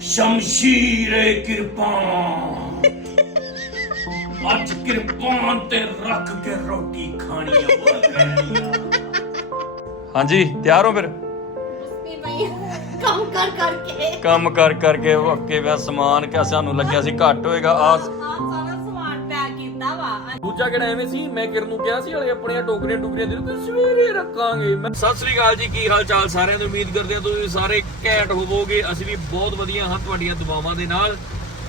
ਸ਼ਮਸ਼ੀਰੇ ਕਿਰਪਾਨ। ਅੱਜ ਕਿਰਪਾਨ ਤੇ ਰੱਖ ਕੇ ਰੋਟੀ ਖਾਣੀ ਆ। ਹਾਂਜੀ ਤਿਆਰ ਹੋ ਫਿਰ? ਕੰਮ ਕਰ ਕਰਕੇ। ਕੰਮ ਕਰ ਕਰਕੇ ਵੱਕੇ ਪਿਆ ਸਮਾਨ ਕਿ ਸਾਨੂੰ ਲੱਗਿਆ ਸੀ ਘੱਟ ਹੋਏਗਾ। ਆ ਦੂਜਾ ਕਿਹੜਾ ਐਵੇਂ ਸੀ? ਮੈਂ ਕਿਰਨ ਨੂੰ ਕਿਹਾ ਸੀ, ਹਲੇ ਆਪਣੀਆਂ ਟੋਕਰੀਆਂ ਟੁਕਰੀਆਂ ਦੇ ਨੂੰ ਸਵੇਰੇ ਰੱਖਾਂਗੇ। ਮੈਂ ਸਤਿ ਸ੍ਰੀ ਅਕਾਲ ਜੀ, ਕੀ ਹਾਲ ਚਾਲ ਸਾਰਿਆਂ ਨੂੰ ਉਮੀਦ ਕਰਦੇ ਹਾਂ ਤੁਸੀਂ ਸਾਰੇ ਘੈਂਟ ਹੋਵੋਗੇ। ਅਸੀਂ ਵੀ ਬਹੁਤ ਵਧੀਆ ਹਾਂ ਤੁਹਾਡੀਆਂ ਦੁਆਵਾਂ ਦੇ ਨਾਲ।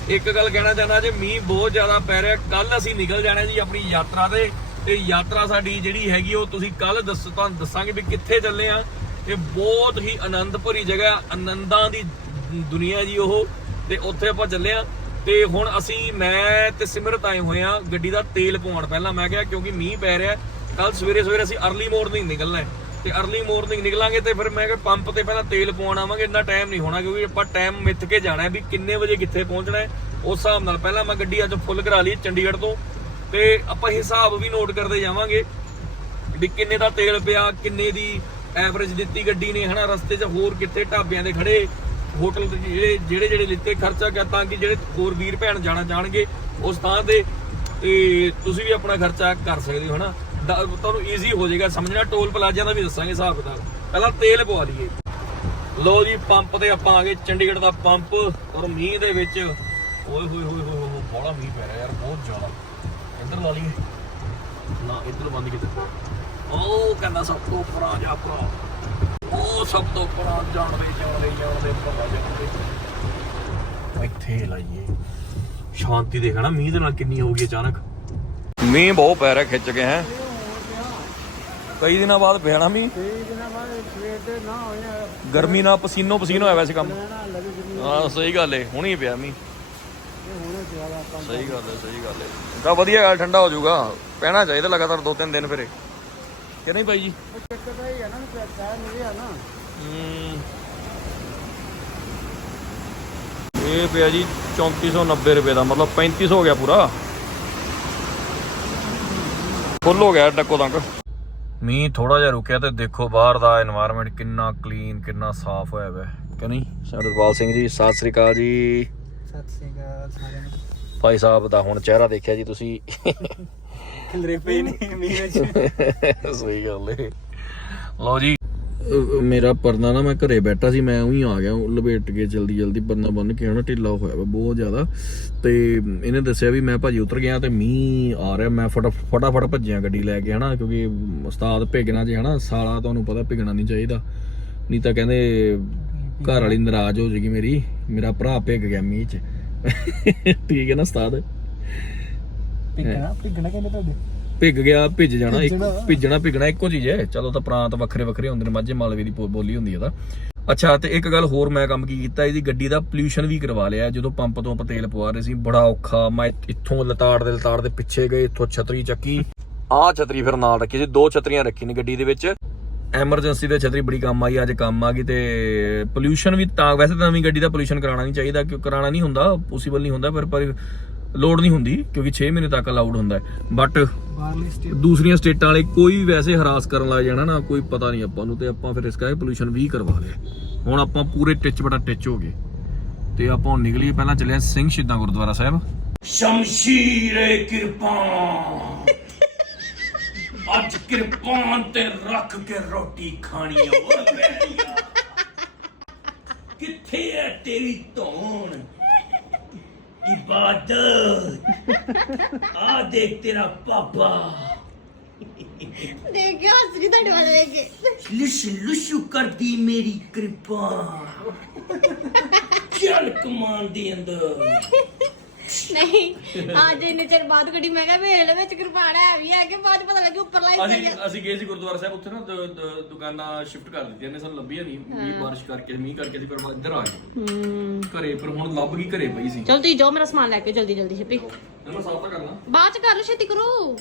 ਇੱਕ ਗੱਲ ਕਹਿਣਾ ਚਾਹੁੰਦਾ ਜੇ ਮੀਂਹ ਬਹੁਤ ਜ਼ਿਆਦਾ ਪੈ ਰਿਹਾ ਕੱਲ ਅਸੀਂ ਨਿਕਲ ਜਾਣਾ ਜੀ ਆਪਣੀ ਯਾਤਰਾ ਤੇ। ਤੇ ਯਾਤਰਾ ਸਾਡੀ ਜਿਹੜੀ ਹੈਗੀ, ਉਹ ਤੁਸੀਂ ਕੱਲ ਦੱਸ ਤੁਹਾਨੂੰ ਦੱਸਾਂਗੇ ਵੀ ਕਿੱਥੇ ਚੱਲੇ ਆ ਇਹ ਬਹੁਤ ਹੀ ਆਨੰਦ ਭਰੀ ਜਗ੍ਹਾ, ਆਨੰਦਾਂ ਦੀ ਦੁਨੀਆ ਜੀ ਉਹ। ਤੇ ਉੱਥੇ ਆਪਾਂ ਚੱਲੇ ਆ ਤੇ ਹੁਣ ਅਸੀਂ, ਮੈਂ ਤੇ ਸਿਮਰਤ ਆਏ ਹੋਏ ਆ ਗੱਡੀ ਦਾ ਤੇਲ ਪਵਾਉਣ ਪਹਿਲਾਂ। ਮੈਂ ਕਿਹਾ ਕਿਉਂਕਿ ਮੀਂਹ ਪੈ ਰਿਹਾ ਕੱਲ ਸਵੇਰੇ ਸਵੇਰੇ ਅਸੀਂ ਅਰਲੀ ਮਾਰਨਿੰਗ ਨਿਕਲਣਾ ਹੈ। ਤੇ ਅਰਲੀ ਮਾਰਨਿੰਗ ਨਿਕਲਾਂਗੇ ਤੇ ਫਿਰ ਮੈਂ ਕਿਹਾ ਪੰਪ ਤੇ ਪਹਿਲਾਂ ਤੇਲ ਪਵਾਉਣ ਆਵਾਂਗੇ, ਇੰਨਾ ਟਾਈਮ ਨਹੀਂ ਹੋਣਾ ਕਿਉਂਕਿ ਆਪਾਂ ਟਾਈਮ ਮਿੱਥ ਕੇ ਜਾਣਾ ਹੈ ਵੀ ਕਿੰਨੇ ਵਜੇ ਕਿੱਥੇ ਪਹੁੰਚਣਾ ਹੈ। ਉਸ ਹਿਸਾਬ ਨਾਲ ਪਹਿਲਾਂ ਮੈਂ ਗੱਡੀ ਅੱਜ ਫੁੱਲ ਕਰਾ ਲਈ ਚੰਡੀਗੜ੍ਹ ਤੋਂ। ਤੇ ਆਪਾਂ ਹਿਸਾਬ ਵੀ ਨੋਟ ਕਰਦੇ ਜਾਵਾਂਗੇ ਵੀ ਕਿੰਨੇ ਦਾ ਤੇਲ ਪਿਆ, ਕਿੰਨੇ ਦੀ ਐਵਰੇਜ ਦਿੱਤੀ ਗੱਡੀ ਨੇ, ਹਨਾ, ਰਸਤੇ 'ਚ ਹੋਰ ਕਿੱਥੇ ਢਾਬਿਆਂ ਦੇ ਖੜੇ। ਹੋਟਲ ਦੇ ਜਿਹੜੇ ਜਿਹੜੇ ਜਿਹੜੇ ਲਿੱਤੇ ਖਰਚਾ ਕਿਆ ਤਾਂ ਕਿ ਜਿਹੜੇ ਹੋਰ ਵੀਰ ਭੈਣ ਜਾਣਾ ਜਾਣਗੇ ਉਸ ਥਾਂ ਤੇ ਤੇ ਤੁਸੀਂ ਵੀ ਆਪਣਾ ਖਰਚਾ ਕਰ ਸਕਦੇ ਹੋ, ਹਨਾ? ਤੁਹਾਨੂੰ ਈਜ਼ੀ ਹੋ ਜਾਏਗਾ, ਸਮਝਣਾ, ਟੋਲ ਪਲਾਜ਼ਿਆਂ ਦਾ ਵੀ ਦੱਸਾਂਗੇ ਹਿਸਾਬ ਕਿਤਾਬ। ਪਹਿਲਾਂ ਤੇਲ ਪਵਾ ਲਈਏ। ਲੋ ਜੀ, ਪੰਪ ਤੇ ਆਪਾਂ ਆ ਗਏ, ਚੰਡੀਗੜ੍ਹ ਦਾ ਪੰਪ, ਔਰ ਮੀਂਹ ਦੇ ਵਿੱਚ, ਓਏ ਹੋਏ ਹੋਏ ਹੋਏ ਹੋਏ, ਬੜਾ ਮੀਂਹ ਪੈ ਰਿਹਾ ਯਾਰ, ਬਹੁਤ ਜ਼ਿਆਦਾ। ਇੱਧਰ ਲਾ ਲਈਏ। ਨਾ, ਇੱਧਰ ਬੰਦ ਕੀਤਾ। ਉਹ ਕਹਿੰਦਾ ਸਭ ਤੋਂ ਪਰਾਂ ਜਾ ਭਰਾ। ਉਹ ਸਭ ਤੋਂ ਪਰਾਂ ਜਾਣਦੇ ਜਾਣਦੇ ਜਾਣਦੇ ਭਰਾ ਜਾਣਦੇ ਇੱਥੇ ਲਾਈਏ। ਸ਼ਾਂਤੀ ਦੇਖਣਾ ਮੀਂਹ ਦੇ ਨਾਲ ਕਿੰਨੀ ਹੋਊਗੀ ਅਚਾਨਕ। ਮੀਂਹ ਬਹੁਤ ਪੈ ਰਿਹਾ ਖਿੱਚ ਕੇ ਹੈ। ਕਈ ਦਿਨਾਂ ਬਾਅਦ ਪਿਆਣਾ ਮੀਂਹ। ਕਈ ਦਿਨਾਂ ਬਾਅਦ ਸਵੇਰ ਦੇ ਨਾ ਹੋਇਆ। ਗਰਮੀ ਨਾਲ ਪਸੀਨੋ ਪਸੀਨ ਹੋਇਆ ਵੈਸੇ ਕੰਮ। ਹਾਂ ਸਹੀ ਗੱਲ ਏ ਹੁਣੀ ਪਿਆ ਮੀਂਹ। ਸਹੀ ਗੱਲ ਹੈ ਸਹੀ ਗੱਲ ਹੈ ਤਾਂ ਵਧੀਆ ਗੱਲ ਠੰਡਾ ਹੋ ਜਾਊਗਾ। ਪੈਣਾ ਚਾਹੀਦਾ ਲਗਾਤਾਰ ਦੋ ਤਿੰਨ ਦਿਨ ਫਿਰੇ ਕਿ ਨਹੀਂ ਭਾਈ ਜੀ? ਇਹ ਪਿਆ ਜੀ 3490 ਰੁਪਏ ਦਾ ਮਤਲਬ 3500 ਹੋ ਗਿਆ ਪੂਰਾ। ਫੁੱਲ ਹੋ ਗਿਆ ਡੱਕੋ ਤੱਕ। ਮੀਂਹ ਥੋੜਾ ਜਿਹਾ ਰੁਕਿਆ ਤੇ ਦੇਖੋ ਬਾਹਰ ਦਾ এনवायरमेंट ਕਿੰਨਾ ਕਲੀਨ ਕਿੰਨਾ ਸਾਫ਼ ਹੋਇਆ ਹੋਇਆ ਕਿ ਨਹੀਂ? ਸਰਦਪਾਲ ਸਿੰਘ ਜੀ ਸਤਿ ਸ੍ਰੀ ਅਕਾਲ ਜੀ। ਸਤਿ ਸ੍ਰੀ ਅਕਾਲ ਸਾਰਿਆਂ ਨੂੰ। ਭਾਈ ਸਾਹਿਬ ਦਾ ਹੁਣ ਚਿਹਰਾ ਦੇਖਿਆ ਜੀ ਤੁਸੀਂ। ਖਿਲਰੇ ਪਏ ਨੇ ਮੀਂਹ ਵਿੱਚ। ਸਹੀ ਗੱਲ ਹੈ ਲਓ ਜੀ। ਮੇਰਾ ਪਰਨਾ ਨਾ ਮੈਂ ਘਰੇ ਬੈਠਾ ਸੀ ਮੈਂ ਉਹੀ ਆ ਗਿਆ ਲਪੇਟ ਕੇ ਜਲਦੀ ਜਲਦੀ ਪਰਨਾ ਬੰਨ ਕੇ ਹਨਾ ਢਿੱਲਾ ਹੋਇਆ ਵਾ ਬਹੁਤ ਜ਼ਿਆਦਾ। ਤੇ ਇਹਨੇ ਦੱਸਿਆ ਵੀ ਮੈਂ ਭਾਜੀ ਉਤਰ ਗਿਆ ਤੇ ਮੀਂਹ ਆ ਰਿਹਾ ਮੈਂ ਫਟਾ ਫਟਾਫਟ ਭੱਜਿਆ ਗੱਡੀ ਲੈ ਕੇ ਹਨਾ ਕਿਉਂਕਿ ਉਸਤਾਦ ਭੇਗਣਾ ਜੇ ਹਨਾ ਸਾਲਾ ਤੁਹਾਨੂੰ ਪਤਾ ਭਿਗਣਾ ਨਹੀਂ ਚਾਹੀਦਾ। ਨਹੀਂ ਤਾਂ ਕਹਿੰਦੇ ਘਰ ਵਾਲੀ ਨਾਰਾਜ਼ ਹੋ ਜੇਗੀ ਮੇਰੀ ਮੇਰਾ ਭਰਾ ਭਿੱਗ ਗਿਆ ਮੀਂਹ 'ਚ। ਠੀਕ ਹੈ ਨਾ ਉਸਤਾਦ? ਪਿੱਗਣਾ ਪਿੱਗਣਾ ਕਹਿੰਦੇ ਤੁਹਾਡੇ? ਭਿੱਗ ਗਿਆ ਭਿੱਜ ਜਾਣਾ ਇੱਕ ਭਿੱਜਣਾ। ਭਿੱਗਣਾ ਇੱਕੋ ਚੀਜ਼ ਹੈ। ਚਲੋ ਤਾਂ ਪ੍ਰਾਂਤ ਵੱਖਰੇ ਵੱਖਰੇ ਹੁੰਦੇ ਨੇ ਮਾਝੇ ਮਾਲਵੇ ਦੀ ਬੋਲੀ ਹੁੰਦੀ ਹੈ ਤਾਂ। ਅੱਛਾ ਤੇ ਇੱਕ ਗੱਲ ਹੋਰ ਮੈਂ ਕੰਮ ਕੀ ਕੀਤਾ ਇਹਦੀ ਗੱਡੀ ਦਾ ਪੋਲਿਊਸ਼ਨ ਵੀ ਕਰਵਾ ਲਿਆ ਜਦੋਂ ਪੰਪ ਤੋਂ ਆਪਾਂ ਤੇਲ ਪਵਾ ਰਹੇ ਸੀ ਬੜਾ ਔਖਾ ਮੈਂ ਇੱਥੋਂ ਲਤਾੜ ਦੇ ਲਤਾੜ ਦੇ ਪਿੱਛੇ ਗਏ ਇੱਥੋਂ ਛਤਰੀ ਚੱਕੀ। ਆਹ ਛਤਰੀ ਫਿਰ ਨਾਲ ਰੱਖੀ ਸੀ ਦੋ ਛਤਰੀਆਂ ਰੱਖੀ ਨੇ ਗੱਡੀ ਦੇ ਵਿੱਚ। ਐਮਰਜੈਂਸੀ ਦੇ ਛਤਰੀ ਬੜੀ ਕੰਮ ਆਈ ਅੱਜ ਕੰਮ ਆ ਗਈ ਤੇ ਪੋਲਿਊਸ਼ਨ ਵੀ ਤਾਂ ਵੈਸੇ ਤਾਂ ਨਵੀਂ ਗੱਡੀ ਦਾ ਪੋਲਿਊਸ਼ਨ ਕਰਾਉਣਾ ਨਹੀਂ ਚਾਹੀਦਾ ਕਿਉਂ ਕਰਾਉਣਾ ਨਹੀਂ ਹੁੰਦਾ ਪੋਸੀਬਲ ਨਹੀਂ ਹੁੰਦਾ ਪਰ ਪਰ ਲੋਡ ਨਹੀਂ ਹੁੰਦੀ ਕਿਉਂਕਿ 6 ਮਹੀਨੇ ਤੱਕ ਅਲਾਉਡ ਹੁੰਦਾ ਬਟ ਬਾਹਰਲੀ ਸਟੇਟ ਦੂਸਰੀਆਂ ਸਟੇਟਾਂ ਵਾਲੇ ਕੋਈ ਵੈਸੇ ਹਰਾਸ ਕਰਨ ਲੱਗ ਜਾਣਾ ਨਾ ਕੋਈ ਪਤਾ ਨਹੀਂ ਆਪਾਂ ਨੂੰ ਤੇ ਆਪਾਂ ਫਿਰ ਇਸ ਕਰਕੇ ਪੋਲੂਸ਼ਨ ਵੀ ਕਰਵਾ ਲਿਆ। ਹੁਣ ਆਪਾਂ ਪੂਰੇ ਟਿੱਚ ਬਟਾ ਟਿੱਚ ਹੋ ਗਏ। ਤੇ ਆਪਾਂ ਹੁਣ ਨਿਕਲੀ ਪਹਿਲਾਂ ਚੱਲੇ ਹਾਂ ਸਿੰਘ ਸ਼ਹੀਦਾਂ ਗੁਰਦੁਆਰਾ ਸਾਹਿਬ। ਸ਼ਮਸ਼ੀਰੇ ਕਿਰਪਾਨ। ਅੱਜ ਕਿਰਪਾਨ ਤੇ ਰੱਖ ਕੇ ਰੋਟੀ ਖਾਣੀ ਭੈਣੀਆ। ਕਿੱਥੇ ਹੈ ਤੇਰੀ ਧੌਣ? ਇਬਾਦਤ ਆ ਦੇਖ ਤੇਰਾ ਪਾਪਾ ਦੇਖਿਓ ਹੱਸਰੀ ਤੁਹਾਡੇ ਵੱਲ ਦੇਖ ਕੇ ਲਿਸ਼ ਲੁਸ਼ੂ ਕਰਦੀ ਮੇਰੀ ਕਿਰਪਾਨ ਚੱਲ ਕਮਾਨ ਦੇ ਅੰਦਰ ਨਹੀਂ ਅੱਜ ਇੰਨੇ ਚਿਰ ਬਾਅਦ ਗੱਡੀ ਮੈਂ ਕਿਹਾ ਵੇਲੇ ਵਿੱਚ ਕਿਰਪਾਨ ਹੈ ਵੀ ਹੈ ਕਿ ਬਾਅਦ 'ਚ ਪਤਾ ਲੱਗਿਆ ਉੱਪਰ ਲਾਈ ਅਸੀਂ ਪਈ ਆ। ਅਸੀਂ ਗਏ ਸੀ ਗੁਰਦੁਆਰਾ ਸਾਹਿਬ ਉੱਥੇ ਨਾ ਦ- ਦ- ਦੁਕਾਨਾਂ ਸ਼ਿਫਟ ਕਰ ਦਿੱਤੀਆਂ ਨੇ ਸਾਨੂੰ ਲੱਭੀਆਂ ਨਹੀਂ ਮੀਂਹ ਬਾਰਿਸ਼ ਕਰਕੇ ਮੀਂਹ ਕਰਕੇ ਸੀ ਪਰ ਇੱਧਰ ਆ ਗਏ। ਹੂੰ। ਘਰੇ ਪਰ ਹੁਣ ਲੱਭ ਗਈ ਘਰੇ ਪਈ ਸੀ। ਚਲ ਤੁਸੀਂ ਜਾਓ ਮੇਰਾ ਸਮਾਨ ਲੈ ਕੇ ਜਲਦੀ ਜਲਦੀ ਛੇਤੀ। ਮੈਂ ਸਾਫ਼ ਤਾਂ ਕਰਨਾ ਬਾਅਦ ਚ ਕਰ ਲਓ ਛੇਤੀ ਕਰੋ।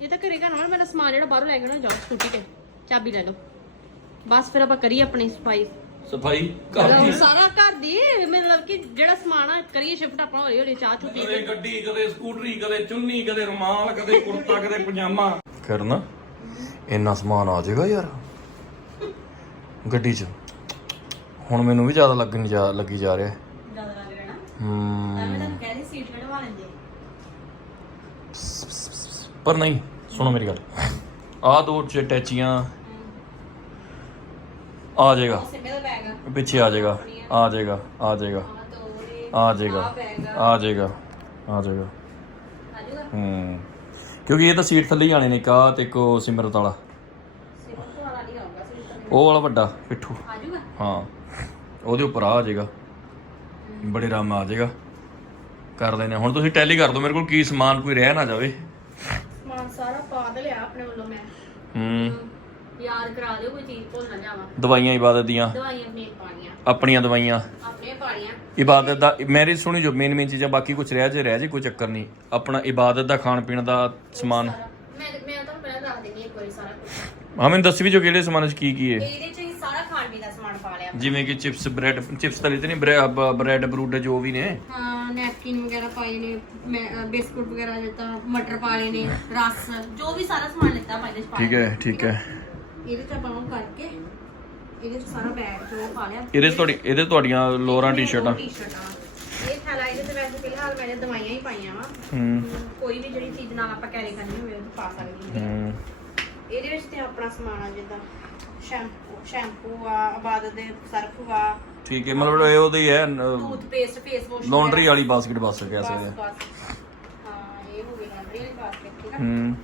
ਇਹ ਤਾਂ ਘਰੇ ਘਰ ਮੇਰਾ ਸਮਾਨ ਜਿਹੜਾ ਬਾਹਰੋਂ ਲੈ ਕੇ ਨਾ ਜਾਓ ਸਕੂਟੀ ਤੇ। ਚਾਬੀ ਲੈ ਲਓ। ਬਸ ਫਿਰ ਆਪਾਂ ਕਰੀਏ ਆਪਣੀ ਸਫ਼ਾਈ। ਸਫ਼ਾਈ ਘਰ ਦੀ। ਸਾਰਾ ਘਰ ਦੀ ਮਤਲਬ ਕਿ ਜਿਹੜਾ ਸਮਾਨ ਆ ਕਰੀਏ ਸ਼ਿਫਟ ਆਪਾਂ ਹੌਲੀ ਹੌਲੀ ਚਾਹ ਚੁ ਪੀ ਕਦੇ ਗੱਡੀ ਕਦੇ ਸਕੂਟਰੀ ਕਦੇ ਚੁੰਨੀ ਕਦੇ ਰੁਮਾਲ ਕਦੇ ਕੁੜਤਾ ਕਦੇ ਪਜਾਮਾ। ਕਰਨ ਇੰਨਾ ਸਮਾਨ ਆ ਜਾਏਗਾ ਯਾਰ। ਗੱਡੀ 'ਚ। ਹੁਣ ਮੈਨੂੰ ਵੀ ਜ਼ਿਆਦਾ ਲੱਗਣ ਜਾ ਲੱਗੀ ਜਾ ਰਿਹਾ। ਜ਼ਿਆਦਾ ਲੱਗ ਰਿਹਾ ਨਾ? ਹੂੰ। ਤਾਂ ਮੈਂ ਤੁਹਾਨੂੰ ਕਹਿੰਦੀ ਸੀਟ ਕਢਵਾ ਲੈਂਦੇ। ਪਰ ਨਹੀਂ ਸੁਣੋ ਮੇਰੀ ਗੱਲ। ਆਹ ਦੋ ਚ ਟੈਚੀਆਂ ਆ ਜਾਏਗਾ। ਸਿੰਮੇ ਦਾ ਬੈਗ ਆ। ਪਿੱਛੇ ਆ ਜਾਏਗਾ। ਆ ਜਾਏਗਾ ਆ ਜਾਏਗਾ। ਆਹ ਆ ਜਾਏਗਾ bag ਆ। ਜਾਏਗਾ ਆ ਜਾਏਗਾ। ਆ ਜਾਊਗਾ? ਹੂੰ। ਕਿਉਂਕਿ ਇਹ ਤਾਂ ਸੀਟ ਥੱਲੇ ਹੀ ਆਣੇ ਨੇ ਕਾ ਤੇ ਉਹ ਸਿਮਰਤ ਵਾਲਾ। ਸਿੰਮੇ ਤੋਂ ਵਾਲਾ ਨਹੀਂ ਆਊਗਾ ਸੀਟ ਉਹ ਵਾਲਾ ਵੱਡਾ ਪਿੱਠੂ। ਆ ਜਾਊਗਾ? ਹਾਂ। ਉਹਦੇ ਉੱਪਰ ਆ ਜਾਏਗਾ। ਬੜੇ ਆਰਾਮ ਨਾਲ ਆ ਜਾਏਗਾ। ਕਰ ਲੈਨੇ ਹੁਣ ਤੁਸੀਂ ਟੈਲੀ ਕਰ ਦਿਓ ਮੇਰੇ ਕੋਲ ਕੀ ਸਮਾਨ ਕੋਈ ਰਹਿ ਨਾ ਜਾਵੇ। ਸਮਾਨ ਸਾਰਾ ਪਾ ਦੇ ਲਿਆ ਆਪਣੇ ਵੱਲੋਂ ਮੈਂ। ਹੂੰ। ਯਾਦ ਕਰਾ ਦਿਓ ਕੋਈ ਚੀਜ਼ ਭੁੱਲ ਨਾ ਜਾਵਾਂ। ਦਵਾਈਆਂ ਇਬਾਦਤ ਦੀਆਂ। ਦਵਾਈਆਂ ਆਪਣੀਆਂ ਪਾਣੀਆਂ। ਆਪਣੀਆਂ ਦਵਾਈਆਂ। ਪਾਣੀਆਂ। ਇਬਾਦਤ ਦਾ ਮੇਰੀ ਸੁਣੀ ਜੋ ਮੇਨ ਮੇਨ ਚੀਜ਼ਾਂ ਬਾਕੀ ਕੁਝ ਰਹਿ ਜੇ ਰਹਿ ਜੇ ਕੋਈ ਚੱਕਰ ਨਹੀਂ ਆਪਣਾ ਇਬਾਦਤ ਦਾ ਖਾਣ ਪੀਣ ਦਾ ਸਮਾਨ। ਮੈਂ ਮੈਂ ਤੁਹਾਨੂੰ ਪਹਿਲਾਂ ਦੱਸ ਦਿੰਦੀ ਇੱਕ ਵਾਰੀ ਸਾਰਾ ਕੁਝ ਹਾਂ ਮੈਨੂੰ ਦੱਸ ਵੀ ਜੋ ਕਿਹੜੇ ਸਮਾਨ ਚ ਕੀ ਕੀ ਹੈ। ਇਹਦੇ ਚ ਹੀ ਸਾਰਾ ਖਾਣ ਪੀਣ ਦਾ ਸਮਾਨ ਪਾ ਲਿਆ। ਜਿਵੇਂ ਕਿ ਚਿਪਸ ਬ੍ਰੈਡ ਚਿਪਸ ਤਾਂ ਲਿਤੇ ਨਹੀਂ ਬ੍ਰੈਡ ਬਰੂਡ ਜੋ ਵੀ ਨੇ। ਹਾਂ ਨੈਪਕਿਨ ਵਗੈਰਾ ਪਾਏ ਨੇ ਮੈਂ ਅ, ਬਿਸਕੁਟ ਵਗੈਰਾ ਦਿੱਤਾ ਮਟਰ ਪਾ ਲਏ ਨੇ ਰਸ ਜੋ ਵੀ ਸਾਰਾ ਸਮਾਨ ਲਿੱਤਾ ਚ ਪਾ ਠੀਕ। ਹੈ ਠੀਕ ਹੈ। ਇਹਦੇ ਚ ਆਪਾਂ ਉਹ ਕਰਕੇ ਇਹਦੇ ਚ ਸਾਰਾ ਬੈਗ ਜੋ ਪਾ ਲਿਆ। ਇਹਦੇ 'ਚ ਤੁਹਾਡੀ ਇਹਦੇ 'ਚ ਤੁਹਾਡੀਆਂ ਲੋਰਾਂ ਟੀ-ਸ਼ਰਟਾਂ ਟੀ-ਸ਼ਰਟਾਂ ਇਹ ਥੈਲਾ ਇਹਦੇ ਤੇ ਵੈਸੇ ਫਿਲਹਾਲ ਮੈਂ ਦਵਾਈਆਂ ਹੀ ਪਾਈਆਂ ਵਾ। ਹੂੰ। ਕੋਈ ਵੀ ਜਿਹੜੀ ਚੀਜ਼ ਨਾਲ ਆਪਾਂ ਕੈਰੀ ਕਰਨੀ ਹੋਵੇ ਉਹ ਪਾ ਸਕਦੀ ਹਾਂ। ਹੂੰ। ਇਹਦੇ ਵਿੱਚ ਤੇ ਆਪਣਾ ਸਮਾਨ ਆ ਜਿੱਦਾਂ ਸ਼ੈਂਪੂ ਸ਼ੈਂਪੂ ਆ ਆਬਾਦਤ ਦੇ ਸਰਫ ਆ। ਠੀਕ ਹੈ ਮਤਲਬ ਇਹ ਉਹਦੀ ਹੈ ਟੂਥਪੇਸਟ ਫੇਸ ਵਾਸ਼ ਲਾਂਡਰੀ ਵਾਲੀ ਬਾਸਕਟ ਬਸ ਕਹਿ ਸਕਦੇ ਆ ਹਾਂ ਇਹ ਹੋ ਗਈ ਲਾਂਡਰੀ ਵਾਲੀ ਬਾਸਕਟ ਠੀਕ ਆ? ਹੂੰ।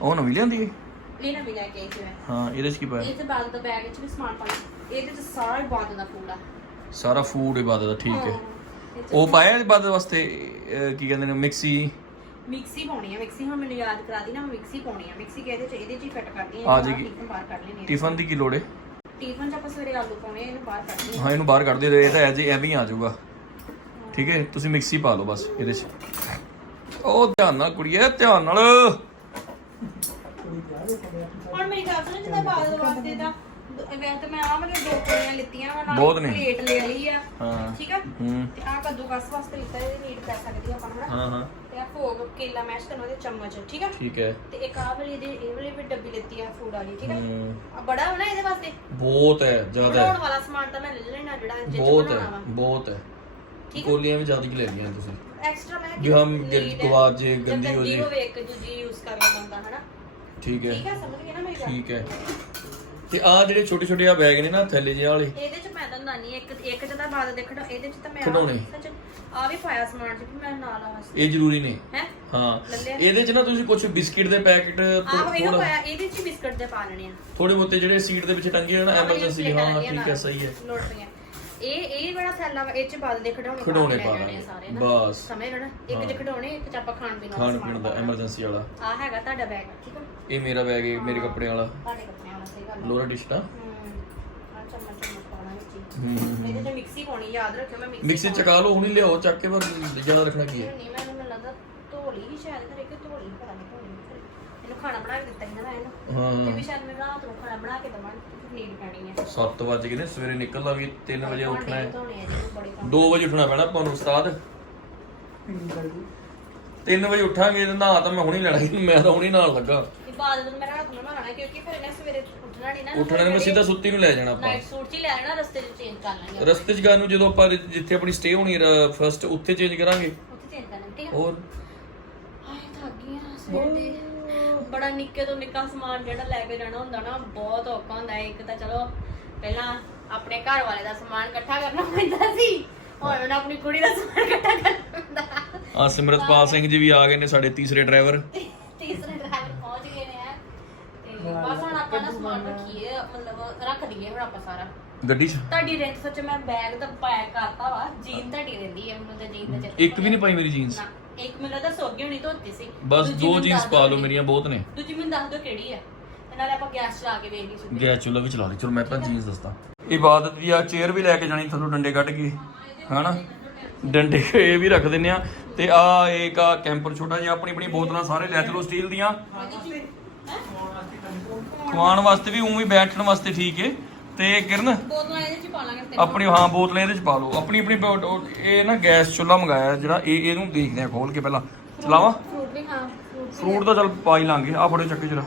ਉਹ ਨਵੀਂ ਲਿਆਂਦੀ ਹੈ? ਨਾ ਵੀ ਲੈ ਕੇ ਆਈ ਸੀ ਮੈਂ ਹਾਂ ਇਹਦੇ 'ਚ ਕੀ ਪਾਇਆ? ਤੇ ਬਾਗ ਦਾ ਬੈਗ ਵਿੱਚ ਵੀ ਸਮਾਨ ਪਾਇਆ। ਇਹਦੇ ਚ ਸਾਰਾ ਬਾਦ ਦਾ ਫੂਡ ਆ। ਸਾਰਾ ਫੂਡ ਇਬਾਦਤ ਦਾ ਠੀਕ ਹੈ। ਇਹ 'ਚ ਉਹ ਪਾਇਆ ਇਬਾਦਤ ਵਾਸਤੇ ਅਹ, ਕੀ ਕਹਿੰਦੇ ਨੇ ਮਿਕਸੀ? ਮਿਕਸੀ ਪਾਉਣੀ ਆ ਮਿਕਸੀ। ਹੁਣ ਮੈਨੂੰ ਯਾਦ ਕਰਾ ਦੀ ਨਾ ਮੈਂ ਮਿਕਸੀ ਪਾਉਣੀ ਆ। ਮਿਕਸੀ ਕੇ ਇਹਦੇ ਚ? ਇਹਦੇ ਚ ਹੀ ਫਿੱਟ ਕਰਦੀ ਆ ਜਾਏਗੀ। ਟਿਫਨ ਬਾਹਰ ਕੱਢ ਲੈਣੀ ਟਿਫਨ ਦੀ ਕੀ ਲੋੜ ਹੈ? ਟਿਫਨ ਚ ਆਪਾਂ ਸਵੇਰੇ ਆਲੂ ਪਾਉਣੇ ਆ ਇਹਨੂੰ ਬਾਹਰ ਕੱਢ ਹਾਂ। ਇਹਨੂੰ ਬਾਹਰ ਕੱਢ ਦਿਓ ਇਹ ਤਾਂ ਐਜ ਐਵੇਂ ਹੀ ਆ ਜਾਊਗਾ। ਠੀਕ ਹੈ ਤੁਸੀਂ ਮਿਕਸੀ ਪਾ ਲਓ ਬਸ ਇਹਦੇ 'ਚ। ਉਹ ਧਿਆਨ ਨਾਲ ਕੁੜੀਏ ਧਿਆਨ ਨਾਲ। ਹੁਣ ਮੇਰੀ ਗੱਲ ਸੁਣੋ ਜਿੱਦਾਂ ਬਾਦ ਦੇ ਵਾਸਤੇ ਤਾਂ ਵੈਸੇ ਤਾਂ ਮੈਂ ਆਹ ਵਾਲੇ ਦੋ ਕੋਲੀਆਂ ਲਿੱਤੀਆਂ ਵਾ ਨਾਲ ਬਹੁਤ ਨੇ। ਪਲੇਟ ਲੈ ਲਈ ਆ। ਹਾਂ। ਠੀਕ ਆ? ਹੂੰ। ਤੇ ਆਹ ਕੱਦੂਕਸ ਵਾਸਤੇ ਲਿੱਤਾ ਇਹਦੀ ਨੀਡ ਕਰ ਸਕਦੀ ਆ ਆਪਾਂ ਹਨਾ? ਹਾਂ ਹਾਂ। ਤੇ ਆਹ ਭੋਗ ਕੇਲਾ ਮੈਸ਼ ਕਰਨ ਵਾਲੇ ਚਮਚ ਠੀਕ ਆ? ਠੀਕ ਹੈ। ਤੇ ਇੱਕ ਆਹ ਵਾਲੀ ਇਹਦੇ ਇਹ ਵਾਲੀ ਵੀ ਡੱਬੀ ਲਿੱਤੀ ਆ ਫੂਡ ਵਾਲੀ ਠੀਕ ਆ? ਹੂੰ। ਆ ਬੜਾ ਹੋਣਾ ਇਹਦੇ ਵਾਸਤੇ? ਬਹੁਤ ਹੈ ਜ਼ਿਆਦਾ ਬਣਾਉਣ ਹੈ ਵਾਲਾ ਸਮਾਨ ਤਾਂ ਮੈਂ ਲੈ ਲੈਣਾ ਜਿਹੜਾ ਜਿੱਚ ਬਹੁਤ ਹੈ ਬਣਾਉਣਾ ਵਾ। ਬਹੁਤ ਹੈ। ਠੀਕ ਆ? ਕੋਲੀਆਂ ਵੀ ਜ਼ਿਆਦਾ ਹੀ ਲੈ ਲਈਆਂ ਤੁਸੀਂ। ਐਕਸਟਰਾ ਮੈਂ ਵੀ ਹਮ ਗਿਰ- ਗਵਾਚ ਜੇ, ਜਾਂ ਗੰਦੀ ਹੋ ਜੇ। ਹੋਵੇ ਇੱਕ ਦੂਜੀ ਯੂਜ਼ ਕਰ ਲਾ ਬੰਦਾ ਹਨਾ? ਠੀਕ ਹੈ। ਠੀਕ ਆ ਸਮਝ ਗਏ ਨਾ ਮੇਰੀ ਗੱਲ? ਠੀਕ ਹੈ। ਤੇ ਆ ਜਿਹੜੇ ਛੋਟੇ ਛੋਟੇ ਆ ਬੈਗ ਨੇ ਨਾ ਥੈਲੇ ਜਿਹੇ ਵਾਲੇ। ਇਹਦੇ ਚ ਮੈਂ ਤਾਂ ਨਾਨੀ ਇੱਕ ਇੱਕ ਚ ਤਾਂ ਬਾਅਦ ਦੇਖਣਾ ਇਹਦੇ ਚ ਤਾਂ ਮੈਂ ਖਿਡੌਣੇ। ਆ ਵੀ ਪਾਇਆ ਸਮਾਨ ਚ ਵੀ ਮੈਂ ਨਾਲ ਆ ਵਾਸਤੇ ਇਹ ਜ਼ਰੂਰੀ ਨੇ। ਹੈ। ਇਹਦੇ ਚ ਨਾ ਤੁਸੀਂ ਕੁਝ ਬਿਸਕਿਟ ਦੇ ਪੈਕੇਟ ਆਹੋ ਇਹੋ ਥੋੜਾ ਪਾਇਆ ਇਹਦੇ ਚ ਹੀ ਬਿਸਕਟ ਦੇ ਪਾ ਲੈਣੇ ਆ। ਥੋੜੇ ਬਹੁਤੇ ਜਿਹੜੇ ਸੀਟ ਦੇ ਵਿੱਚ ਟੰਗੇ ਹੋਣ ਆਹ ਵਾਲੀਆਂ ਐਮਰਜੈਂਸੀ ਪਲੇਟਾਂ ਹਾਂ ਲੱਗੀਆਂ ਠੀਕ ਹੈ ਨਾਲ। ਸਹੀ ਹੈ। ਲੋੜ ਪਈਆਂ। ਇਹ ਇਹ ਬੜਾ ਥੈਲਾ ਵਾ, ਇਹ ਚ ਬਾਅਦ ਦੇ ਖਿਡੌਣੇ ਖਿਡੌਣੇ ਕੇ ਪਾ ਲੈ ਜਾਣੇ ਆ ਲਾਂਗੇ। ਸਾਰੇ ਨਾ ਬਸ। ਸਮਝ ਲੈਣਾ ਇੱਕ ਚ ਖਿਡੌਣੇ ਇੱਕ ਚ ਆਪਾਂ ਖਾਣ ਪੀਣ ਵਾਲਾ ਖਾਣ ਪੀਣ ਦਾ ਐਮਰਜੈਂਸੀ ਵਾਲਾ ਆ ਹੈਗਾ ਤੁਹਾਡਾ ਬੈਗ ਠੀਕ ਆ ਇਹ ਮੇਰਾ ਬੈਗ ਹੈ ਮੇਰੇ ਕੱਪੜਿਆਂ ਵਾਲਾ ਤੁਹਾਡੇ ਕੱਪੜਿਆਂ ਵਾਲਾ ਸਹੀ ਗੱਲ। ਲੋਰਾ ਟਿਸ਼ਟਾ ਹੂੰ ਆ ਚਮਚ ਚਮਚ ਪਾਉਣਾ ਵਿੱਚ ਹੀ। ਹੂੰ ਹੂੰ, ਹੂੰ। ਇਹਦੇ ਚ ਮਿਕਸੀ ਪਾਉਣੀ ਯਾਦ ਰੱਖਿਓ ਮੈਂ ਮਿਕਸੀ ਮਿਕਸੀ ਚਕਾ ਲਓ ਹੁਣੀ ਲਿਆਓ ਚੱਕ ਕੇ ਬਸ ਜ਼ਿਆਦਾ ਰੱਖਣਾ ਕੀ ਹੈ ਨਹੀਂ ਮੈਨੂੰ ਮੈਨੂੰ ਲੱਗਦਾ ਧੋਲੀ ਹੀ ਸ਼ਾਇਦ ਘਰੇ ਕਿ ਧੋਲੀ ਪਤਾ ਨਹੀਂ ਧੋਲੀ। ਇਹਨੂੰ ਖਾਣਾ ਬਣਾ ਕੇ ਦਿੱਤਾ ਸੀ ਨਾ ਮੈਂ ਇਹਨੂੰ ਤੇ ਵੀ ਹਾਂ ਸ਼ਾਇਦ ਮੈਂ ਰਾਤ ਨੂੰ ਖਾਣਾ ਬਣਾ ਕੇ ਦਵਾਂ ਨੀਂਦ ਪੈਣੀ ਹੈ 7 ਵਜੇ ਗਏ ਨੇ ਸਵੇਰੇ ਨਿਕਲ ਲਾਂਗੇ 3 ਵਜੇ ਉੱਠਣਾ ਹੈ। ਧੋਣੇ ਆ ਜੀ ਬੜੀ ਕੰਮ 2 ਵਜੇ ਉੱਠਣਾ ਪੈਣਾ ਆਪਾਂ ਨੂੰ ਉਸਤਾਦ। 3 ਵਜੇ ਉੱਠਾਂਗੇ ਤੇ ਨਹਾ ਤਾਂ ਮੈਂ ਹੁਣੀ ਲੈਣਾ ਸੀ ਮੈਂ ਤਾਂ ਹੁਣੀ ਨਾਲ ਲੱਗਾ। ਇਬਾਦਤ ਨੂੰ ਮੈਂ ਰਾਤ ਨੂੰ ਨਹਾਉਣਾ ਕਿਉਂਕਿ ਫਿਰ ਇਹਨੇ ਸਵੇਰੇ ਉੱਠਣਾ ਨਹੀਂ ਨਾ ਉੱਠਣਾ ਨੇ ਮੈਂ ਸਿੱਧਾ ਸੁੱਤੀ ਨੂੰ ਲੈ ਜਾਣਾ ਆਪਾਂ। ਨਾਈਟ ਸੂਟ ਚ ਹੀ ਲੈ ਲੈਣਾ ਰਸਤੇ ਚ ਚੇਂਜ ਕਰ ਲਾਂਗੇ ਰਸਤੇ 'ਚ ਗਾਂ ਨੂੰ ਜਦੋਂ ਆਪਾਂ ਜਿੱਥੇ ਆਪਣੀ ਸਟੇ ਹੋਣੀ ਫਰਸਟ ਉੱਥੇ ਚੇਂਜ ਕਰਾਂਗੇ। ਉੱਥੇ ਚੇਂਜ ਠੀਕ ਹੈ ਹੋਰ? ਆਏ ਥੱਕ ਗਈ ਆ ਸਵੇਰ ਦੇ। ਬੜਾ ਨਿੱਕੇ ਤੋਂ ਨਿੱਕਾ ਸਮਾਨ ਜਿਹੜਾ ਲੈ ਕੇ ਜਾਣਾ ਹੁੰਦਾ ਨਾ ਬਹੁਤ ਔਖਾ ਹੁੰਦਾ ਹੈ। ਇੱਕ ਤਾਂ ਚਲੋ ਪਹਿਲਾਂ ਆਪਣੇ ਘਰ ਵਾਲੇ ਦਾ ਸਮਾਨ ਇਕੱਠਾ ਕਰਨਾ ਪੈਂਦਾ ਸੀ। ਹੁਣ ਹੁਣ ਆਪਣੀ ਕੁੜੀ ਦਾ ਸਮਾਨ ਇਕੱਠਾ ਕਰਨਾ ਆ ਸਿਮਰਤਪਾਲ ਸਿੰਘ ਜੀ ਵੀ ਆ ਗਏ ਨੇ ਸਾਡੇ ਤੀਸਰੇ ਡਰਾਈਵਰ ਤੀਸਰੇ ਡਰਾਈਵਰ ਪਹੁੰਚ ਗਏ ਨੇ ਆ। ਤੇ ਬਸ ਹੁਣ ਆਪਾਂ ਨਾ ਸਮਾਨ ਰੱਖੀਏ ਮਤਲਬ ਰੱਖ ਦਈਏ ਹੁਣ ਆਪਾਂ ਸਾਰਾ। ਗੱਡੀ 'ਚ? ਤੁਹਾਡੀ ਰੈਂਟ ਸੱਚ ਮੈਂ ਬੈਗ ਤਾਂ ਪੈਕ ਕਰਤਾ ਵਾ ਜੀਨ ਤੁਹਾਡੀ ਰਹਿੰਦੀ ਹੈ ਮੈਨੂੰ ਤਾਂ ਜੀਨ ਦਾ ਚੇਤਾ ਇੱਕ ਵੀ ਨਹੀਂ ਪਾਈ ਮੇਰੀ ਜੀਨਸ ਨਾ। ਇੱਕ ਮੈਨੂੰ ਤਾਂ ਸੋਗੀ ਹੋਣੀ ਧੋਤੀ ਸੀ। ਬਸ ਦੂਜੀ ਦੋ ਮੈਨੂੰ ਜੀਨਸ ਦੱਸ ਪਾ ਲਓ ਮੇਰੀਆਂ ਬਹੁਤ ਨੇ। ਦੂਜੀ ਮੈਨੂੰ ਦੱਸ ਦਿਓ ਕਿਹੜੀ ਹੈ। ਤੇ ਨਾਲੇ ਆਪਾਂ ਗੈਸ ਚਲਾ ਕੇ ਵੇਖ ਲਈ ਸੁਣਦੇ ਗੈਸ ਚੁੱਲ੍ਹਾ ਵੀ ਚਲਾ ਲਈ। ਚਲੋ ਮੈਂ ਤਾਂ ਜੀਨਸ ਦੱਸਦਾ। ਇਬਾਦਤ ਵੀ ਆ ਚੇਅਰ ਵੀ ਲੈ ਕੇ ਜਾਣੀ ਥੱਲੋਂ ਡੰਡੇ ਕੱਢ ਕੇ। ਹਨਾ? ਡੰਡੇ ਇਹ ਵੀ ਰੱਖ ਦਿੰਨੇ ਆ। ਤੇ ਆ ਇੱਕ ਆ ਕੈਂਪਰ ਛੋਟਾ ਜਿਹਾ ਆਪਣੀ ਆਪਣੀ ਬੋਤਲਾਂ ਸਾਰੇ ਲੈ ਚਲੋ ਸਟੀਲ ਦੀਆਂ। ਖਵਾਉਣ ਵਾਸਤੇ ਵੀ ਉਂ ਵੀ ਬੈਠਣ ਵਾਸਤੇ ਠੀਕ ਏ। ਤੇ ਕਿਰਨ ਬੋਤਲਾਂ ਇਹਦੇ ਚ ਹੀ ਪਾ ਲਾਂਗੇ ਤੇ ਆਪਣੀ ਹਾਂ ਬੋਤਲਾਂ ਇਹਦੇ ਚ ਪਾ ਲਓ। ਆਪਣੀ ਆਪਣੀ ਉਹ- ਇਹ ਨਾ ਗੈਸ ਚੁੱਲ੍ਹਾ ਮੰਗਾਇਆ ਜਿਹੜਾ ਇਹ ਇਹਨੂੰ ਦੇਖਦੇ ਆ ਖੋਲ ਕੇ ਪਹਿਲਾਂ। ਚਲਾਵਾ? ਫਰੂਟ ਵੀ ਹਾਂ ਫਰੂਟ ਫਰੂਟ ਤਾਂ ਚੱਲ ਪਾ ਹੀ ਲਾਂਗੇ ਆ ਫੜੋ ਚੱਕੇ ਜਰਾ।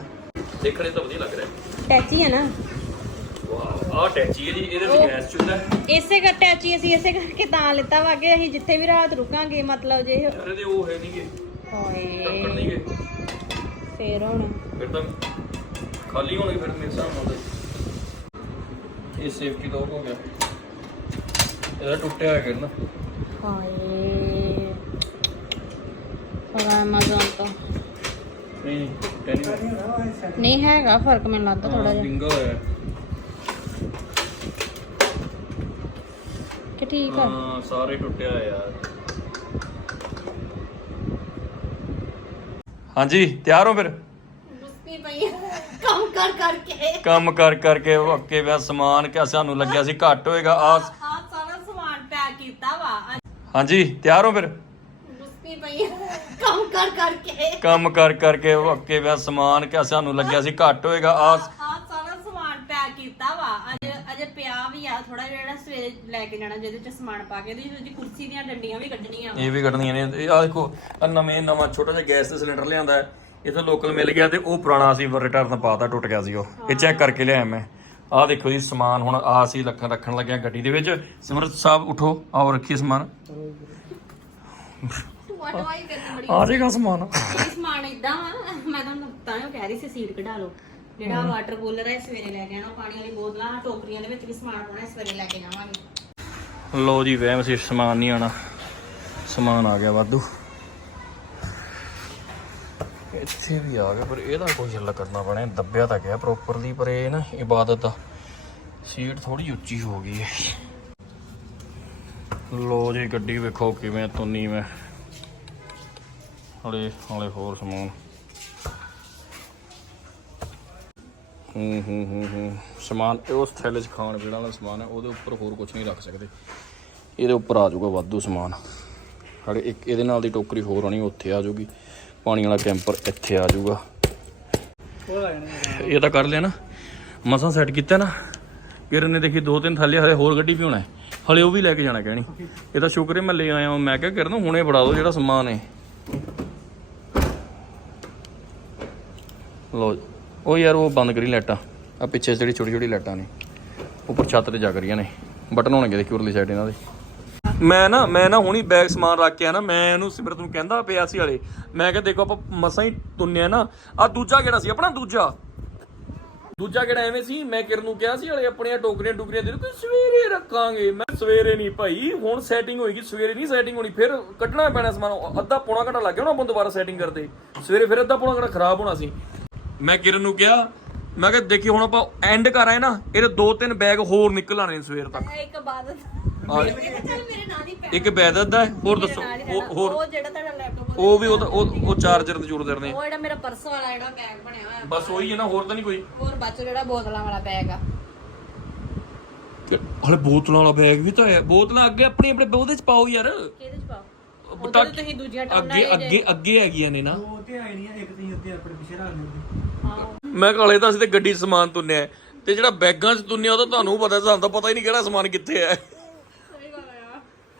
ਦੇਖਣੇ ਤਾਂ ਵਧੀਆ ਲੱਗ ਰਿਹਾ। ਟੈਚੀ ਹੈ ਨਾ। ਵਾਹ ਆ ਟੈਚੀ ਹੈ ਜੀ ਇਹਦੇ ਵਿੱਚ ਗੈਸ ਚੁੱਲ੍ਹਾ ਹੈ। ਇਸੇ ਕਰ ਟੈਚੀ ਅਸੀਂ ਇਸੇ ਕਰਕੇ ਤਾਂ ਲਿੱਤਾ ਵਾ ਕਿ ਅਸੀਂ ਜਿੱਥੇ ਵੀ ਰਾਤ ਰੁਕਾਂਗੇ ਮਤਲਬ ਜੇ ਇਹਦੇ ਉਹ ਹੈ ਨਹੀਂਗੇ ਓਏ ਨਹੀਂਗੇ ਫੇਰ ਹੁਣ। ਫਿਰ ਤਾਂ ਖਾਲੀ ਹੋਣਗੇ ਫਿਰ ਮੇਰੇ ਹਿਸਾਬ ਨਾਲ ਤਾਂ। ਇਹ ਸੇਫਟੀ ਲੋਕ ਹੋ ਗਿਆ ਇਹਦਾ ਟੁੱਟਿਆ ਹੋਇਆ ਕਿਰਨ ਹਾਏ ਪਗਾ Amazon ਤੋਂ ਨਹੀਂ ਟੁੱਟਿਆ ਨਹੀਂ ਨਹੀਂ ਹੈਗਾ ਫ਼ਰਕ ਮੈਨੂੰ ਲੱਗਦਾ ਥੋੜਾ ਜਿਹਾ ਵਿੰਗਾ ਹੋਇਆ ਕਿ ਠੀਕ ਆ ਹਾਂ ਸਾਰੇ ਟੁੱਟਿਆ ਹੋਇਆ ਯਾਰ ਹਾਂਜੀ ਤਿਆਰ ਹੋ ਫਿਰ ਮੁਸਕੀ ਪਈ ਕੰਮ ਕਰ ਕਰਕੇ। ਕੰਮ ਕਰ ਕਰਕੇ ਅੱਕੇ ਪਿਆ ਸਮਾਨ ਕਿ ਸਾਨੂੰ ਲੱਗਿਆ ਸੀ ਘੱਟ ਹੋਏਗਾ ਆ ਆ ਸਾਰਾ ਸਮਾਨ ਪੈਕ ਕੀਤਾ ਵਾ। ਹਾਂਜੀ ਤਿਆਰ ਹੋ ਫਿਰ? ਪਈ ਕੰਮ ਕਰ ਕਰਕੇ। ਕੰਮ ਕਰ ਕਰਕੇ ਅੱਕੇ ਪਿਆ ਸਮਾਨ ਕਿ ਸਾਨੂੰ ਲੱਗਿਆ ਸੀ ਘੱਟ ਹੋਏਗਾ ਆ ਆ ਸਾਰਾ ਸਮਾਨ ਪੈਕ ਕੀਤਾ ਵਾ। ਅਜੇ ਅਜੇ ਪਿਆ ਵੀ ਆ ਥੋੜਾ ਜਿਹੜਾ ਸਵੇਰੇ ਲੈ ਕੇ ਜਾਣਾ ਜਿਹਦੇ ਚ ਸਮਾਨ ਪਾ ਕੇ ਇਹਦੀ ਜੀ ਕੁਰਸੀ ਦੀਆਂ ਡੰਡੀਆਂ ਵੀ ਕੱਢਣੀਆਂ ਵਾ। ਇਹ ਵੀ ਕੱਢਣੀਆਂ ਨੇ। ਆ ਦੇਖੋ ਆ ਨਵੇਂ ਨਵਾਂ ਛੋਟਾ ਜਿਹਾ ਗੈਸ ਦਾ ਸਿਲੰਡਰ ਲਿਆਂਦਾ ਹੈ। ਇਥੋਂ ਲੋਕਲ ਮਿਲ ਗਿਆ ਤੇ ਉਹ ਪੁਰਾਣਾ ਸੀ ਰਿਟਰਨ ਪਾਤਾ ਟੁੱਟ ਗਿਆ ਸੀ ਉਹ। ਇਹ ਚੈੱਕ ਕਰਕੇ ਲਿਆਇਆ ਮੈਂ। ਆਹ ਦੇਖੋ ਜੀ ਸਮਾਨ ਹੁਣ ਆ ਸੀ ਲੱਖਾਂ ਰੱਖਣ ਲੱਗਿਆ ਗੱਡੀ ਦੇ ਵਿੱਚ। ਸਿਮਰਤ ਸਾਹਿਬ ਉਠੋ ਆਓ ਰੱਖੀ ਸਮਾਨ। ਆ ਜਾਏਗਾ ਸਮਾਨ। ਇਹ ਸਮਾਨ ਇਦਾਂ ਵਾ ਮੈਂ ਤੁਹਾਨੂੰ ਤਾਂ ਉਹ ਕਹਿ ਰਹੀ ਸੀ ਸੀਟ ਕਢਾ ਲਓ। ਜਿਹੜਾ ਵਾਟਰ ਕੂਲਰ ਹੈ ਸਵੇਰੇ ਲੈ ਕੇ ਆਣਾ ਪਾਣੀ ਵਾਲੀ ਬੋਤਲਾਂ ਟੋਕਰੀਆਂ ਦੇ ਵਿੱਚ ਵੀ ਸਮਾਨ ਪਾਉਣਾ ਸਵੇਰੇ ਲੈ ਕੇ ਜਾਵਾਂਗੇ। ਲੋ ਜੀ ਵਹਿਮ ਸੀ ਸਮਾਨ ਨਹੀਂ ਆਣਾ ਸਮਾਨ ਆ ਗਿਆ ਵਾਧੂ। ਇੱਥੇ ਵੀ ਆ ਗਿਆ ਪਰ ਇਹਦਾ ਕੋਈ ਹੱਲ ਕਰਨਾ ਪੈਣਾ ਦੱਬਿਆ ਤਾਂ ਗਿਆ ਪ੍ਰੋਪਰਲੀ ਪਰ ਇਹ ਨਾ ਇਬਾਦਤ ਦਾ ਸੀਟ ਥੋੜੀ ਉੱਚੀ ਹੋ ਗਈ ਹੈ। ਲੋ ਜੀ, ਗੱਡੀ ਵੇਖੋ ਕਿਵੇਂ ਤੁੰਨੀ ਮੈਂ। ਹਲੇ ਹਲੇ ਹੋਰ ਸਮਾਨ। ਹੂੰ ਹੂੰ ਹੂੰ ਹੂੰ। ਸਮਾਨ, ਇਹ ਉਸ ਥੈਲੇ 'ਚ ਖਾਣ ਪੀਣ ਵਾਲਾ ਸਮਾਨ ਹੈ, ਉਹਦੇ ਉੱਪਰ ਹੋਰ ਕੁਝ ਨਹੀਂ ਰੱਖ ਸਕਦੇ। ਇਹਦੇ ਉੱਪਰ ਆ ਜਾਊਗਾ ਵਾਧੂ ਸਮਾਨ। ਹਲੇ ਇੱਕ, ਇਹਦੇ ਨਾਲ ਦੀ ਟੋਕਰੀ ਹੋਰ ਆਣੀ ਉੱਥੇ ਆ ਜਾਊਗੀ। ਪਾਣੀ ਵਾਲਾ ਕੈਂਪਰ ਇੱਥੇ ਆ ਜਾਊਗਾ। ਇਹ ਤਾਂ ਕਰ ਲਿਆ ਨਾ। ਮਸਾਂ ਸੈੱਟ ਕੀਤਾ ਨਾ। ਕਿਰਨ ਨੇ ਦੇਖੀ ਦੋ ਤਿੰਨ ਥੱਲੇ ਹਲੇ ਹੋਰ ਗੱਡੀ ਵੀ ਹੋਣਾ ਹਲੇ ਉਹ ਵੀ ਲੈ ਕੇ ਜਾਣਾ ਕਹਿਣੀ। ਇਹ ਤਾਂ ਸ਼ੁਕਰ ਹੈ ਮੈਂ ਲੈ ਆਇਆ ਮੈਂ ਕਿਹਾ ਕਿਰਨ, ਹੁਣੇ ਫੜਾ ਦਿਓ ਜਿਹੜਾ ਸਮਾਨ ਹੈ। ਲੋ ਉਹ ਯਾਰ ਉਹ ਬੰਦ ਕਰੀ ਲਾਈਟਾਂ। ਆ ਪਿੱਛੇ ਜਿਹੜੀ ਛੋਟੀ ਛੋਟੀ ਲਾਈਟਾਂ ਨੇ। ਉੱਪਰ ਛੱਤ ਤੇ ਜਾ ਕਰੀਆਂ ਨੇ। ਬਟਨ ਹੋਣਗੇ ਦੇਖੀ ਉਰਲੀ ਸਾਈਡ ਇਹਨਾਂ ਦੇ। ਮੈਂ ਨਾ ਮੈਂ ਨਾ ਹੁਣੀ ਬੈਗ ਸਮਾਨ ਰੱਖ ਕੇ ਆ ਨਾ, ਮੈਂ ਇਹਨੂੰ ਸਿਮਰਤ ਨੂੰ ਕਹਿੰਦਾ ਪਿਆ ਸੀ ਹਲੇ। ਮੈਂ ਕਿਹਾ ਦੇਖੋ ਆਪਾਂ ਮਸਾਂ ਹੀ ਤੁੰਨਿਆ ਨਾ। ਆ ਦੂਜਾ ਕਿਹੜਾ ਸੀ? ਆਪਣਾ ਦੂਜਾ। ਦੂਜਾ ਕਿਹੜਾ ਐਵੇਂ ਸੀ? ਮੈਂ ਕਿਰਨ ਨੂੰ ਕਿਹਾ ਸੀ ਹਲੇ ਆਪਣੀਆਂ ਟੋਕਰੀਆਂ ਟੁਕਰੀਆਂ ਦੇ ਕੋਈ ਸਵੇਰੇ ਰੱਖਾਂਗੇ। ਮੈਂ ਸਵੇਰੇ ਨਹੀਂ ਭਾਈ, ਹੁਣ ਸੈਟਿੰਗ ਹੋਏਗੀ, ਸਵੇਰੇ ਨਹੀਂ ਸੈਟਿੰਗ ਹੋਣੀ, ਫਿਰ ਕੱਢਣਾ ਪੈਣਾ ਸਮਾਨ। ਅੱਧਾ ਪੌਣਾ ਘੰਟਾ ਲੱਗ ਗਿਆ ਨਾ ਆਪਾਂ ਦੁਬਾਰਾ ਸੈਟਿੰਗ ਕਰਦੇ। ਸਵੇਰੇ ਫਿਰ ਅੱਧਾ ਪੌਣਾ ਘੰਟਾ ਖਰਾਬ ਹੋਣਾ ਸੀ। ਮੈਂ ਕਿਰਨ ਨੂੰ ਕਿਹਾ, ਮੈਂ ਕਿਹਾ ਦੇਖੀ ਹੁਣ ਆਪਾਂ ਐਂਡ ਕਰ ਆਏ ਨਾ, ਇਹਦੇ ਦੋ ਤਿੰਨ ਬੈਗ ਹੋਰ ਨਿਕਲ ਆਣੇ ਸਵੇਰ ਤੱਕ। ਇੱਕ ਇਬਾਦਤ ਹਾਂ। ਇਹ ਤਾਂ ਚੱਲ ਮੇਰੇ ਨਾਲ ਹੀ ਪੈ ਇੱਕ ਬੈਦਤ ਦਾ ਹੈ, ਹੋਰ ਦੱਸੋ ਹੋਰ ਉਹ ਜਿਹੜਾ ਤੁਹਾਡਾ ਲੈਪਟਾਪ ਉਹ ਵੀ ਉਹ ਉਹ ਚਾਰਜਰ ਦੀ ਜ਼ਰੂਰਤ ਕਰਨੇ ਉਹ ਜਿਹੜਾ ਮੇਰਾ ਪਰਸ ਵਾਲਾ ਜਿਹੜਾ ਬੈਗ ਬਣਿਆ ਹੋਇਆ ਬਸ ਉਹੀ ਹੈ ਨਾ ਹੋਰ ਤਾਂ ਨਹੀਂ ਕੋਈ। ਹੋਰ ਬਾਅਦ ਜਿਹੜਾ ਬੋਤਲਾਂ ਵਾਲਾ ਬੈਗ ਆ। ਹਲੇ ਬੋਤਲਾਂ ਵਾਲਾ ਬੈਗ ਵੀ ਤਾਂ ਹੈ। ਬੋਤਲਾਂ ਅੱਗੇ ਆਪਣੀ ਆਪਣੇ ਉਹਦੇ ਚ ਪਾਓ ਯਾਰ। ਕਿਹਦੇ ਚ ਪਾਓ? ਉਹ ਉਹਦੇ ਤੇ ਤੁਸੀਂ ਦੂਜੀਆਂ ਟਾਉਣਾ ਅੱਗੇ ਅੱਗੇ ਅੱਗੇ ਹੈਗੀਆਂ ਨੇ ਨਾ। ਉਹ ਤੇ ਆਈ ਨਹੀਂ ਇੱਕ ਤੁਸੀਂ ਉੱਤੇ ਆਪਣੇ ਪਿੱਛੇ ਰੱਖ ਦਿੰਦੇ ਹਾਂ। ਮੈਂ ਕਾਲੇ ਤਾਂ ਅਸੀਂ ਤੇ ਗੱਡੀ 'ਚ ਸਮਾਨ ਤੁੰਨਿਆ ਹੈ। ਤੇ ਜਿਹੜਾ ਬੈਗਾਂ 'ਚ ਤੁੰਨਿਆ ਉਹ ਤਾਂ ਤੁਹਾਨੂੰ ਪਤਾ ਸਾਨੂੰ ਤਾਂ ਪਤਾ ਹੀ ਨਹੀਂ ਕਿਹੜਾ ਸਮਾਨ ਕਿੱਥੇ ਹੈ।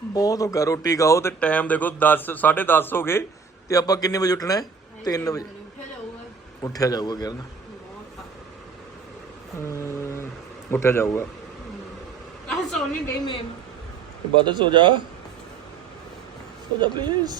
ਬਹੁਤ ਹੋ ਗਿਆ। ਰੋਟੀ ਖਾਓ ਤੇ ਟਾਈਮ ਦੇਖੋ 10 10:30 ਹੋ ਗਏ ਤੇ ਆਪਾਂ ਕਿੰਨੇ ਵਜੇ ਉੱਠਣਾ ਹੈ? 3 ਵਜੇ। ਉੱਠਿਆ ਜਾਊਗਾ ਉੱਠਿਆ ਜਾਊਗਾ ਕਿਰਨ। ਹਮ, ਉੱਠਿਆ ਜਾਊਗਾ। ਆ ਸੋਣੀ ਗਈ ਮੈਂ ਇਬਾਦਤ ਸੋ ਜਾ। ਸੋ ਜਾ ਪਲੀਜ਼